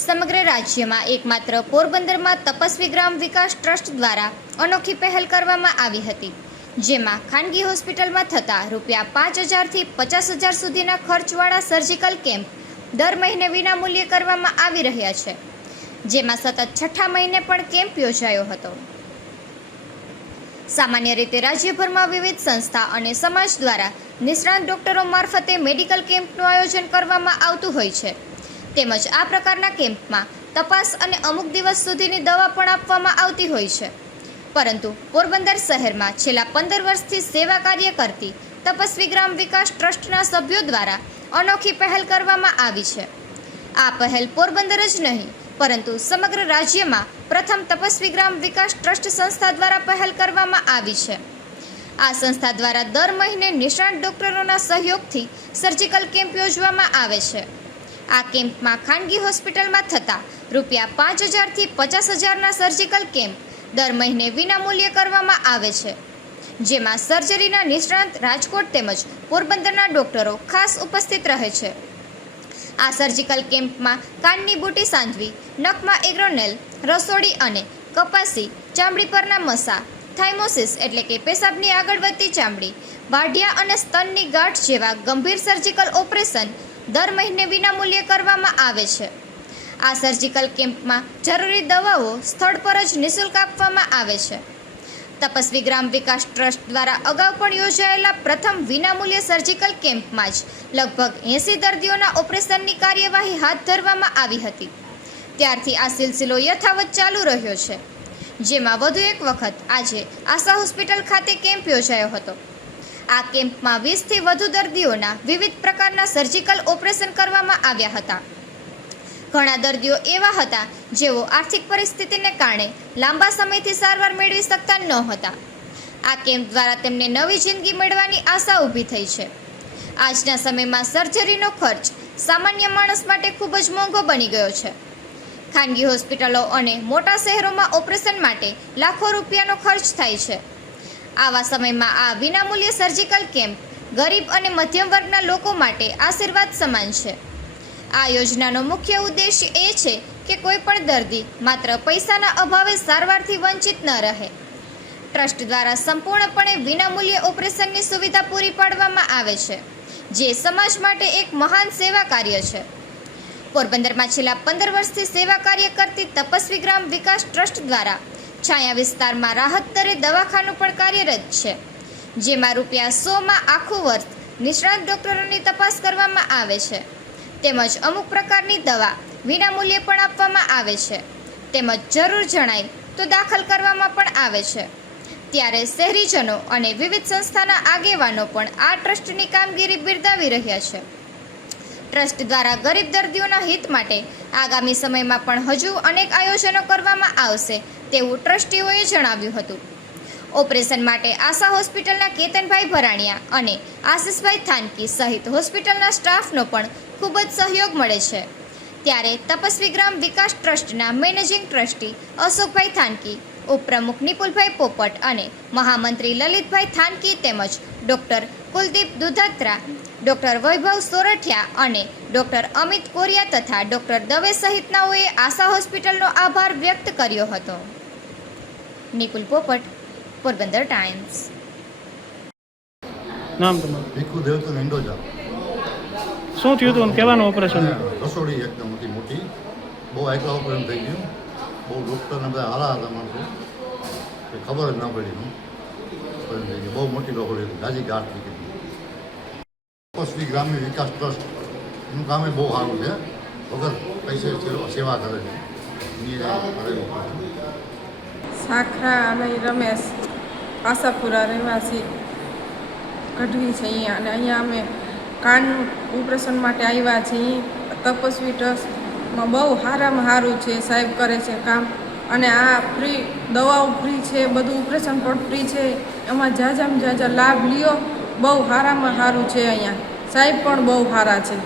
સમગ્ર રાજ્યમાં એકમાત્ર પોરબંદરમાં તપસ્વી ગ્રામ વિકાસ ટ્રસ્ટ દ્વારા અનોખી પહેલ કરવામાં આવી હતી, જેમાં ખાનગી હોસ્પિટલમાં થતા ₹5,000થી 50,000 સુધીના ખર્ચવાળા સર્જિકલ કેમ્પ દર મહિને વિનામૂલ્યે કરવામાં આવી રહ્યા છે, જેમાં સતત છઠ્ઠા મહિને પણ કેમ્પ યોજાયો હતો। સામાન્ય રીતે રાજ્યભરમાં વિવિધ સંસ્થા અને સમાજ દ્વારા નિષ્ણાત ડોક્ટરો મારફતે મેડિકલ કેમ્પનું આયોજન કરવામાં આવતું હોય છે, તેમજ આ પ્રકારના કેમ્પમાં તપાસ અને અમુક દિવસ સુધીની દવા પણ આપવામાં આવતી હોય છે, પરંતુ પોરબંદર શહેરમાં છેલ્લા 15 વર્ષથી સેવા કાર્ય કરતી તપસ્વી ગ્રામ વિકાસ ટ્રસ્ટના સભ્યો દ્વારા અનોખી પહેલ કરવામાં આવી છે। આ પહેલ પોરબંદર જ નહીં પરંતુ સમગ્ર રાજ્યમાં પ્રથમ તપસ્વી ગ્રામ વિકાસ ટ્રસ્ટ સંસ્થા દ્વારા પહેલ કરવામાં આવી છે। આ સંસ્થા દ્વારા દર મહિને નિષ્ણાત ડોક્ટરોના સહયોગથી સર્જિકલ કેમ્પ યોજવામાં આવે છે। આ કેમ્પમાં ખાનગી હોસ્પિટલમાં થતા ₹5,000થી 50,000ના સર્જિકલ કેમ્પ દર મહિને વિનામૂલ્યે કરવામાં આવે છે, જેમાં સર્જરીના નિષ્ણાત રાજકોટ તેમજ પોરબંદરના ડોક્ટરો ખાસ ઉપસ્થિત રહે છે। આ સર્જિકલ કેમ્પમાં કાનની બુટી સાંધવી, નખમાં એગ્રોનેલ, રસોડી અને કપાસી, ચામડી પરના મસા, થાઇમોસિસ એટલે કે પેશાબની આગળ વધતી ચામડી, વાઢિયા અને સ્તનની ગાંઠ જેવા ગંભીર સર્જિકલ ઓપરેશન દર મહિને વિનામૂલ્યે કરવામાં આવે છે। આ સર્જિકલ કેમ્પમાં જરૂરી દવાઓ સ્થળ પર જ નિઃશુલ્ક આપવામાં આવે છે। તપસ્વી ગ્રામ વિકાસ ટ્રસ્ટ દ્વારા અગાઉ પણ યોજાયેલા પ્રથમ વિનામૂલ્ય સર્જિકલ કેમ્પમાં જ લગભગ 80 દર્દીઓના ઓપરેશનની કાર્યવાહી હાથ ધરવામાં આવી હતી। ત્યારથી આ સિલસિલો યથાવત ચાલુ રહ્યો છે, જેમાં વધુ એક વખત આજે આશા હોસ્પિટલ ખાતે કેમ્પ યોજાયો હતો। આ કેમ્પમાં 20થી વધુ દર્દીઓના વિવિધ પ્રકારના સર્જિકલ ઓપરેશન કરવામાં આવ્યા હતા। ઘણા દર્દીઓ એવા હતા જેઓ આર્થિક પરિસ્થિતિને કારણે લાંબા સમયથી સારવાર મેળવી શકતા ન હતા। આ કેમ્પ દ્વારા તેમને નવી જિંદગી મળવાની આશા ઊભી થઈ છે। આજના સમયમાં સર્જરીનો ખર્ચ સામાન્ય માણસ માટે ખૂબ જ મોંઘો બની ગયો છે। ખાનગી હોસ્પિટલો અને મોટા શહેરોમાં ઓપરેશન માટે લાખો રૂપિયાનો ખર્ચ થાય છે। આવા સમયમાં આ વિનામૂલ્ય સર્જિકલ કેમ્પ ગરીબ અને મધ્યમ વર્ગના લોકો માટે આશીર્વાદ સમાન છે। આ યોજનાનો મુખ્ય ઉદ્દેશ્ય એ છે કે કોઈ પણ દર્દી માત્ર પૈસાના અભાવે સારવારથી વંચિત ન રહે। ટ્રસ્ટ દ્વારા સંપૂર્ણપણે વિનામૂલ્યે ઓપરેશનની સુવિધા પૂરી પાડવામાં આવે છે, જે સમાજ માટે એક મહાન સેવા કાર્ય છે। પોરબંદરમાં છેલ્લા 15 વર્ષથી સેવા કાર્ય કરતી તપસ્વી ગ્રામ વિકાસ ટ્રસ્ટ દ્વારા છાયા વિસ્તારમાં રાહત દરે દવાખાનું પણ કાર્યરત છે, જેમાં ₹100માં આખું વર્ષ નિષ્ણાત ડોક્ટરોની તપાસ કરવામાં આવે છે, તેમજ અમુક પ્રકારની દવા વિનામૂલ્યે પણ આપવામાં આવે છે, તેમજ જરૂર જણાય તો દાખલ કરવામાં પણ આવે છે। ત્યારે શહેરીજનો અને વિવિધ સંસ્થાના આગેવાનો પણ આ ટ્રસ્ટની કામગીરી બિરદાવી રહ્યા છે। ટ્રસ્ટ દ્વારા ગરીબ દર્દીઓના હિત માટે આગામી સમયમાં પણ હજુ અનેક આયોજનો કરવામાં આવશે તેવું ટ્રસ્ટીઓએ જણાવ્યું હતું। ઓપરેશન માટે આશા હોસ્પિટલના કેતનભાઈ ભરાણીયા અને આશિષભાઈ થાનકી સહિત હોસ્પિટલના સ્ટાફનો પણ ખૂબ જ સહયોગ મળે છે। ત્યારે તપસ્વી ગ્રામ વિકાસ ટ્રસ્ટના મેનેજિંગ ટ્રસ્ટી અશોકભાઈ થાનકી, ઉપપ્રમુખ નિપુલભાઈ પોપટ અને મહામંત્રી લલિતભાઈ થાનકી તેમજ ડૉક્ટર કુલદીપ દુધાત્રા, ડૉક્ટર વૈભવ સોરઠિયા અને ડૉક્ટર અમિત કોરિયા તથા ડૉક્ટર દવે સહિતનાઓએ આશા હોસ્પિટલનો આભાર વ્યક્ત કર્યો હતો। નિપુલ પોપટ, પોરબંદર ટાઈમ્સ। નામ તમારું? ભીખુ દેવતો ઇન્ડોજા। શું થયું હતું? કહેવાનું ઓપરેશન? રસોડી એકદમ મોટી, બહુ આગલા ઓપરેશન થઈ ગયું। બહુ ડૉક્ટરને બધા હારા હતા માણસો, ખબર જ ના પડી ઓપરેશન થઈ ગયું। બહુ મોટી રસોડી હતી, ગાજી ગાંઠ થઈ ગઈ। તપસ્વી ગ્રામ્ય વિકાસ ટ્રસ્ટ એનું કામ બહુ સારું છે, વગર પૈસે સેવા કરે છે। સાખરા અને રમેશ આશાપુરા રહેવાસી ગઢવી છે અહીંયા, અને અહીંયા અમે કાનનું ઓપરેશન માટે આવ્યા છીએ। તપસ્વી ટ્રસ્ટમાં બહુ સારામાં સારું છે, સાહેબ કરે છે કામ, અને આ ફ્રી દવાઓ ફ્રી છે, બધું ઓપરેશન પણ ફ્રી છે। એમાં ઝાઝામાં ઝાઝા લાભ લ્યો, બહુ સારામાં સારું છે। અહીંયા સાહેબ પણ બહુ સારા છે।